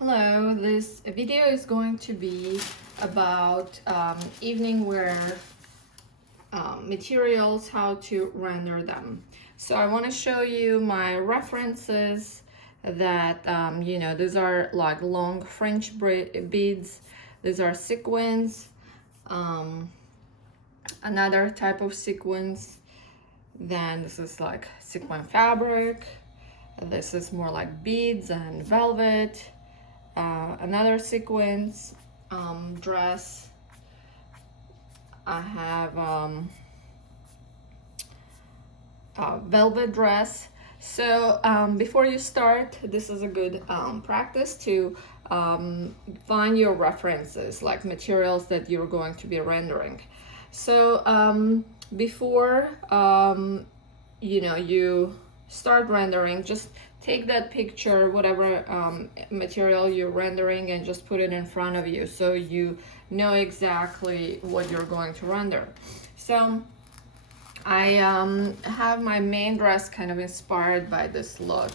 Hello, this video is going to be about evening wear materials, how to render them. So I want to show you my references that, these are like long French beads. These are sequins, another type of sequins. Then this is like sequin fabric. This is more like beads and velvet. Another sequins dress. I have a velvet dress. So before you start, this is a good practice to find your references, like materials that you're going to be rendering. So before you start rendering, just take that picture, whatever material you're rendering, and just put it in front of you so you know exactly what you're going to render. So I have my main dress kind of inspired by this look,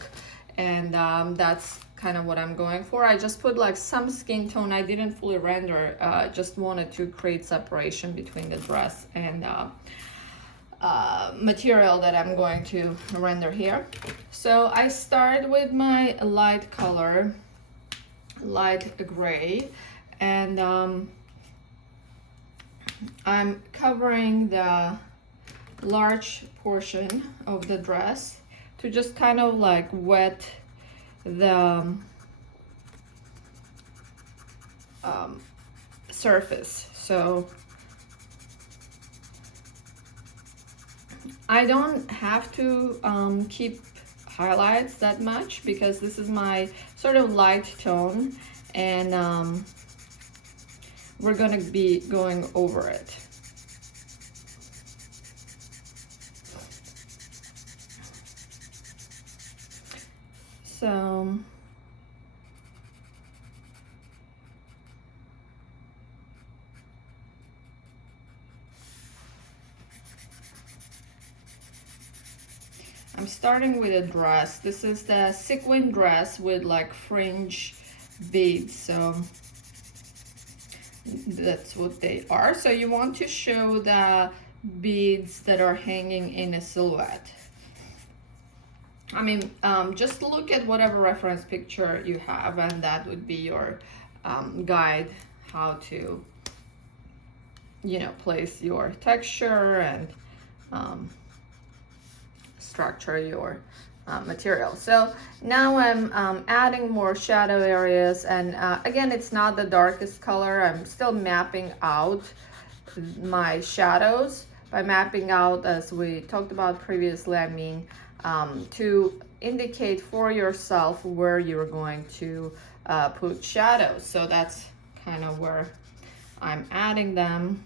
and that's kind of what I'm going for. I just put like some skin tone. I didn't fully render, just wanted to create separation between the dress and material that I'm going to render here. So I start with my light color, light gray, and I'm covering the large portion of the dress to just kind of like wet the surface. So I don't have to keep highlights that much because this is my sort of light tone, and we're gonna be going over it. So I'm starting with a dress. This is the sequin dress with like fringe beads. So that's what they are. So you want to show the beads that are hanging in a silhouette. I mean, just look at whatever reference picture you have, and that would be your guide how to, place your texture and structure your material. So now I'm adding more shadow areas, and again, it's not the darkest color. I'm still mapping out my shadows. By mapping out, as we talked about previously, I mean to indicate for yourself where you're going to put shadows. So that's kind of where I'm adding them.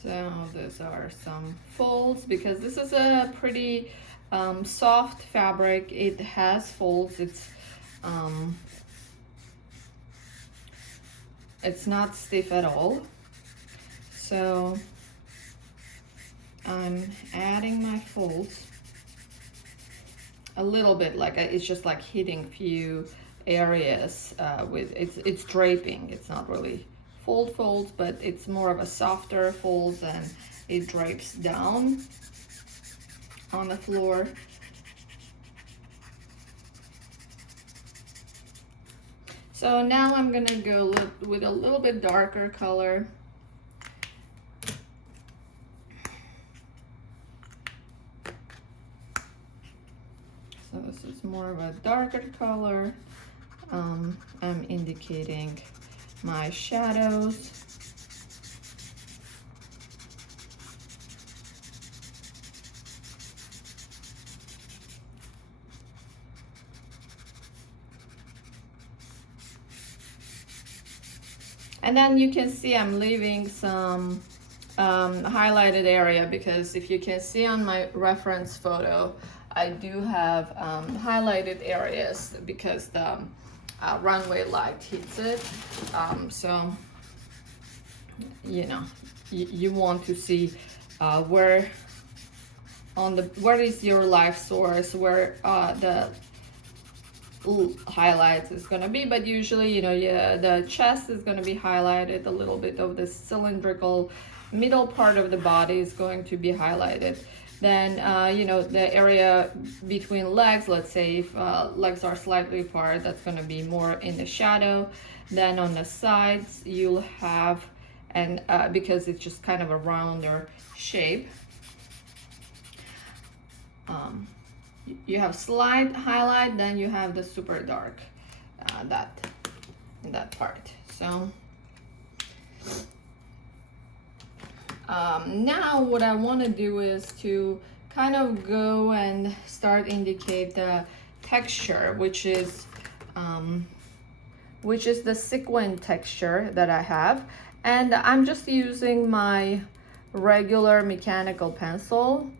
So those are some folds, because this is a pretty soft fabric. It has folds. It's not stiff at all. So I'm adding my folds a little bit, like it's just like hitting few areas with it's draping. It's not really folds, but it's more of a softer folds, and it drapes down on the floor. So now I'm gonna go with a little bit darker color. So this is more of a darker color. I'm indicating my shadows. And then you can see I'm leaving some highlighted area, because if you can see on my reference photo, I do have highlighted areas because the runway light hits it. So, you know, you want to see where is your life source, where the highlights is going to be. But usually, you know, yeah, the chest is going to be highlighted, a little bit of the cylindrical middle part of the body is going to be highlighted. Then you know, the area between legs, let's say if legs are slightly apart, that's going to be more in the shadow. Then on the sides you'll have, and because it's just kind of a rounder shape, you have slight highlight, then you have the super dark, that part. So now what I want to do is to kind of go and start indicate the texture, which is the sequin texture that I have. And I'm just using my regular mechanical pencil,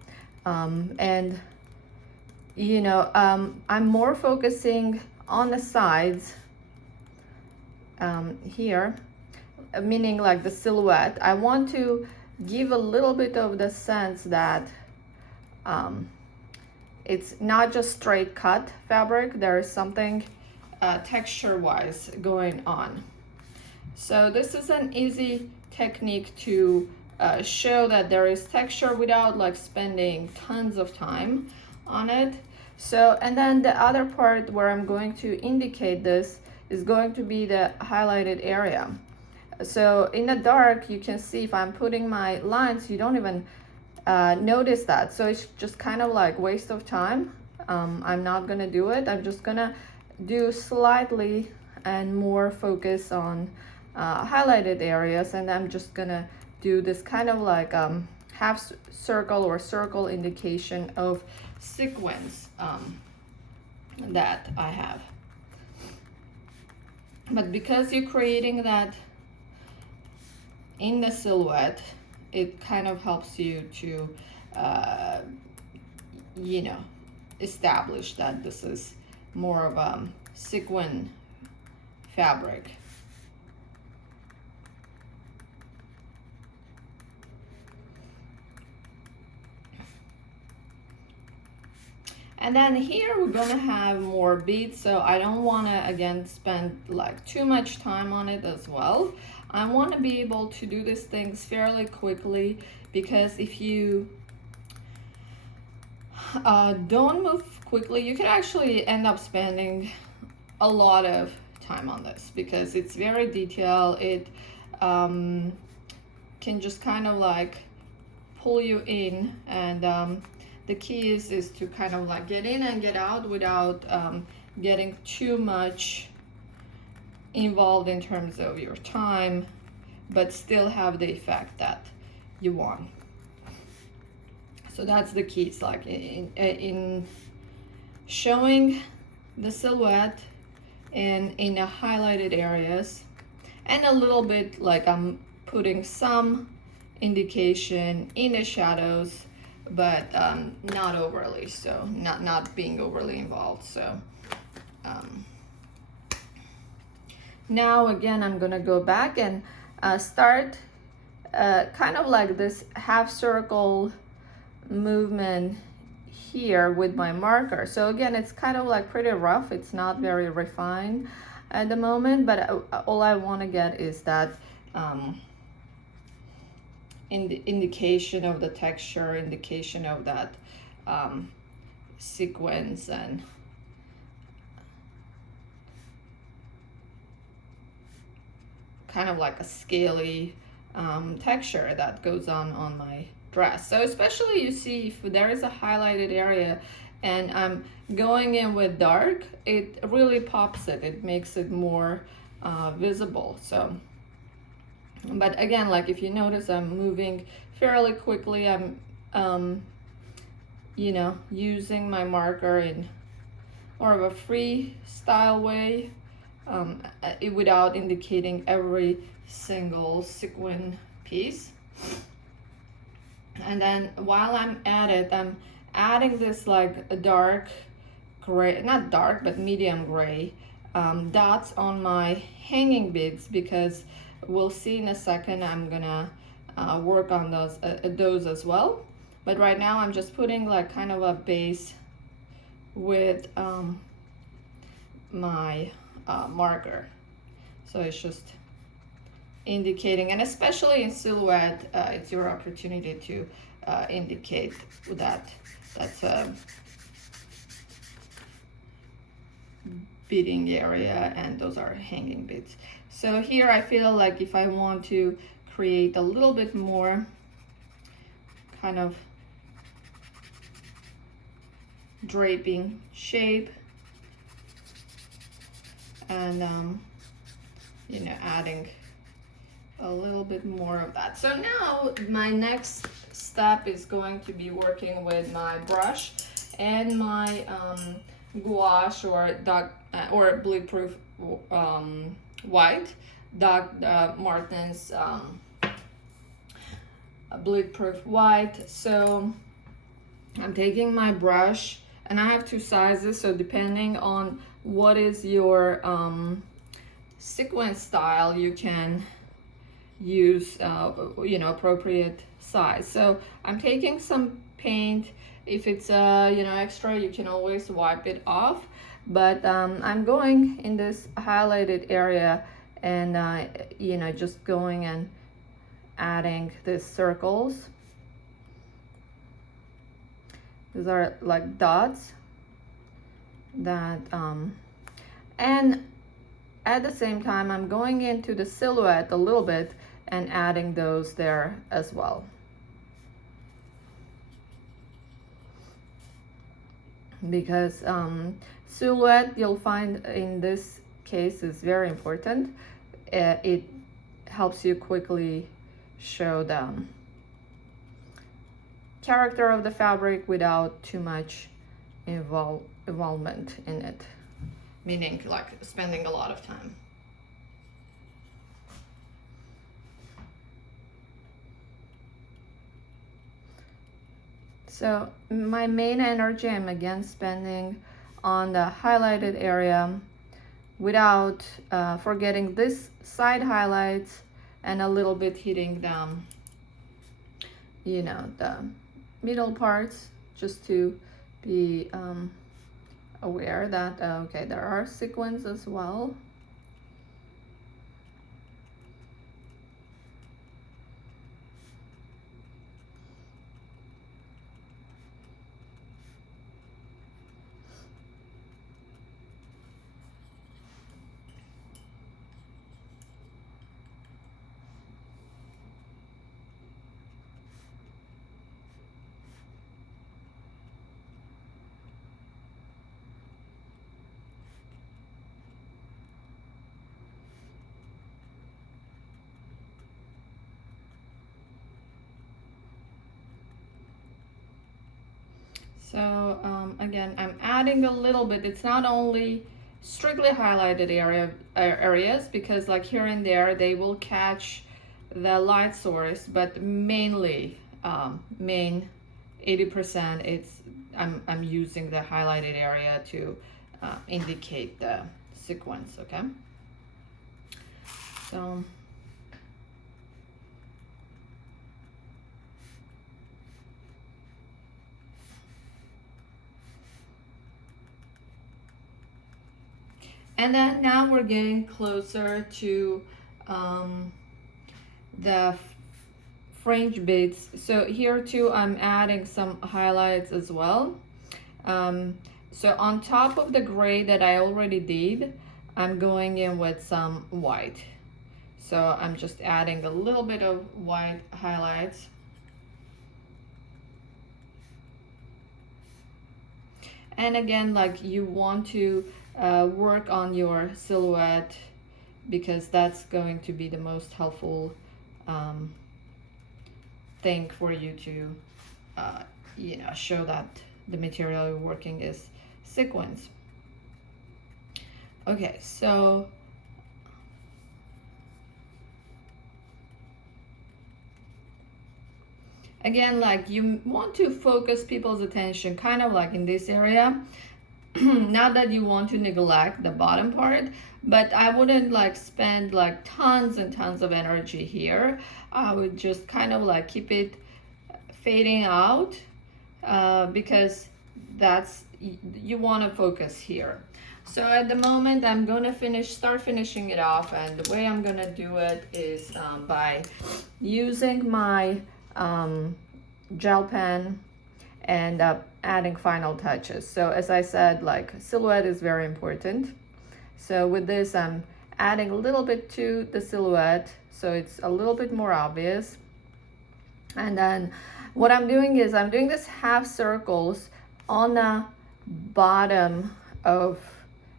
and you know, I'm more focusing on the sides here, meaning like the silhouette. I want to give a little bit of the sense that it's not just straight cut fabric, there is something texture wise going on. So this is an easy technique to show that there is texture without like spending tons of time on it. So, and then the other part where I'm going to indicate this is going to be the highlighted area. So in the dark, you can see if I'm putting my lines, you don't even notice that. So it's just kind of like waste of time. I'm not gonna do it. I'm just gonna do slightly and more focus on highlighted areas, and I'm just gonna do this kind of like half circle or circle indication of sequence that I have. But because you're creating that in the silhouette, it kind of helps you to you know, establish that this is more of a sequin fabric. And then here we're gonna have more beads, so I don't wanna again spend like too much time on it as well. I wanna be able to do these things fairly quickly, because if you don't move quickly, you can actually end up spending a lot of time on this, because it's very detailed. It can just kind of like pull you in, and the key is to kind of like get in and get out without getting too much involved in terms of your time, but still have the effect that you want. So that's the key. It's like in showing the silhouette in the highlighted areas, and a little bit like I'm putting some indication in the shadows, but not overly, so not being overly involved. So now again I'm gonna go back and start kind of like this half circle movement here with my marker. So again, it's kind of like pretty rough, it's not very refined at the moment, but all I want to get is that indication of the texture, indication of that sequence, and kind of like a scaly texture that goes on my dress. So especially you see if there is a highlighted area and I'm going in with dark, it really pops it, it makes it more visible. So, but again, like if you notice, I'm moving fairly quickly. I'm you know, using my marker in more of a freestyle way, without indicating every single sequin piece. And then while I'm at it, I'm adding this like a dark gray, not dark, but medium gray dots on my hanging beads, because we'll see in a second I'm gonna work on those as well. But right now I'm just putting like kind of a base with my marker. So it's just indicating, and especially in silhouette, it's your opportunity to indicate that that's a beading area and those are hanging beads. So here I feel like if I want to create a little bit more kind of draping shape and you know, adding a little bit more of that. So now my next step is going to be working with my brush and my gouache or bleed-proof white, Doc Martens bleed-proof white. So I'm taking my brush, and I have two sizes, so depending on what is your sequence style, you can use you know, appropriate size. So I'm taking some paint. If it's you know, extra, you can always wipe it off, but I'm going in this highlighted area and you know, just going and adding these circles. These are like dots that and at the same time I'm going into the silhouette a little bit and adding those there as well. Because silhouette, you'll find in this case, is very important. It helps you quickly show the character of the fabric without too much involvement in it, meaning like spending a lot of time. So my main energy, I'm again spending on the highlighted area without forgetting this side highlights, and a little bit hitting them, you know, the middle parts, just to be aware that okay, there are sequins as well. So again, I'm adding a little bit. It's not only strictly highlighted areas, because like here and there they will catch the light source, but mainly main 80% it's I'm using the highlighted area to indicate the sequence. Okay, so and then now we're getting closer to the fringe beads. So here too, I'm adding some highlights as well. So on top of the gray that I already did, I'm going in with some white. So I'm just adding a little bit of white highlights. And again, like you want to work on your silhouette, because that's going to be the most helpful thing for you to you know, show that the material you're working is sequins. Okay, so Again, like you want to focus people's attention kind of like in this area. Not that you want to neglect the bottom part, but I wouldn't like spend like tons and tons of energy here. I would just kind of like keep it fading out, because that's, you want to focus here. So at the moment I'm going to start finishing it off, and the way I'm going to do it is by using my gel pen and adding final touches. So as I said, like silhouette is very important. So with this, I'm adding a little bit to the silhouette so it's a little bit more obvious. And then what I'm doing is I'm doing this half circles on the bottom of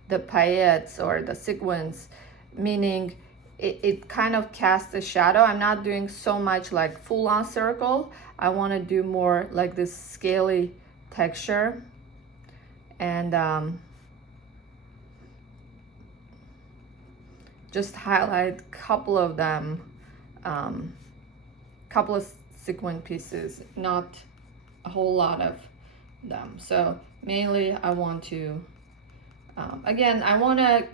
the paillettes or the sequins, meaning it kind of casts a shadow. I'm not doing so much like full on circle. I want to do more like this scaly texture. And just highlight a couple of them, couple of sequin pieces, not a whole lot of them. So mainly I want to, again, I want to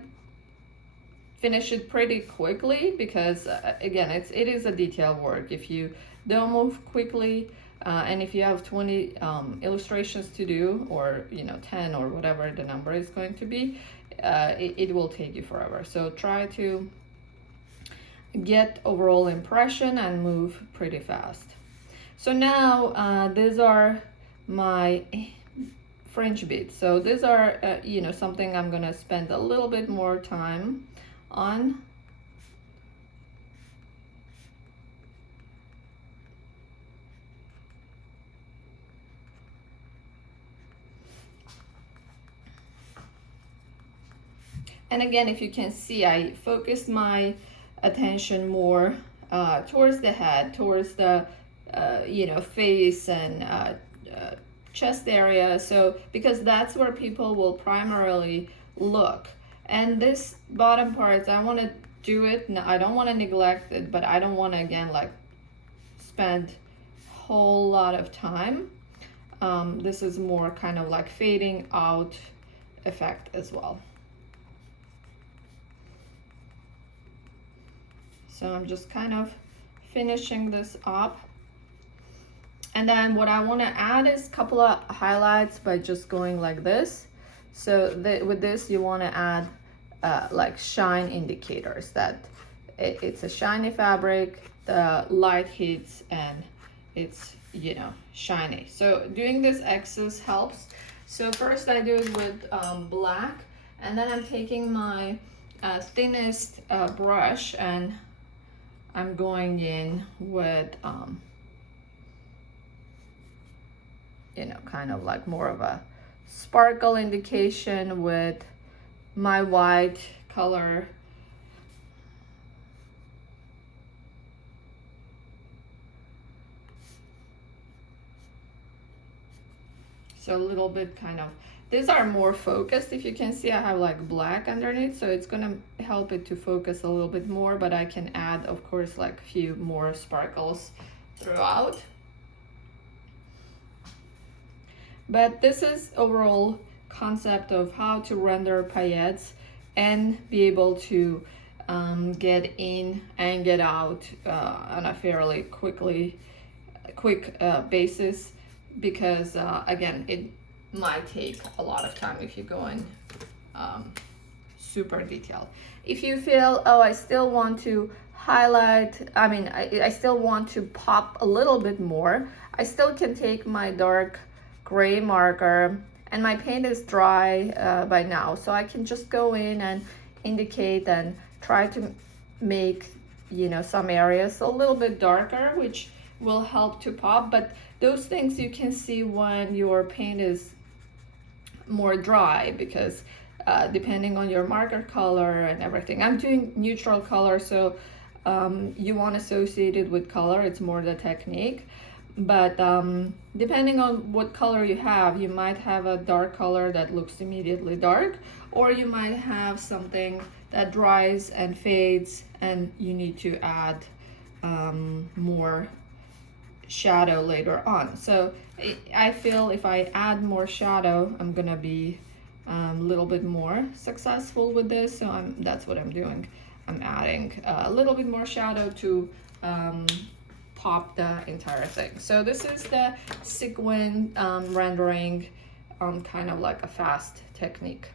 finish it pretty quickly because again, it is a detail work. If you don't move quickly, and if you have 20 illustrations to do, or 10 or whatever the number is going to be, it will take you forever. So try to get overall impression and move pretty fast. So now these are my fringe beads. So these are something I'm gonna spend a little bit more time on. And again, if you can see, I focused my attention more towards the head, towards the face and chest area. So because that's where people will primarily look. And this bottom part, I want to do it. I don't want to neglect it, but I don't want to again like spend a whole lot of time. This is more kind of like fading out effect as well. So I'm just kind of finishing this up. And then what I want to add is a couple of highlights by just going like this. So with this, you want to add like shine indicators that it's a shiny fabric, the light hits, and it's shiny. So doing this excess helps. So first I do it with black, and then I'm taking my thinnest brush and I'm going in with kind of like more of a sparkle indication with my white color. So a little bit kind of, these are more focused. If you can see, I have like black underneath, so it's gonna help it to focus a little bit more, but I can add, of course, like a few more sparkles throughout. But this is overall concept of how to render paillettes and be able to get in and get out on a fairly quick basis, because again, it might take a lot of time if you go in super detailed. If you feel, oh, I still want to highlight, I still want to pop a little bit more, I still can take my dark gray marker, and my paint is dry by now, so I can just go in and indicate and try to make some areas a little bit darker, which will help to pop. But those things you can see when your paint is more dry, because depending on your marker color and everything, I'm doing neutral color, so you want to associate it with color, it's more the technique. But depending on what color you have, you might have a dark color that looks immediately dark, or you might have something that dries and fades and you need to add more shadow later on. So I feel if I add more shadow, I'm gonna be a little bit more successful with this. So that's what I'm doing. I'm adding a little bit more shadow to pop the entire thing. So this is the sequin rendering on kind of like a fast technique.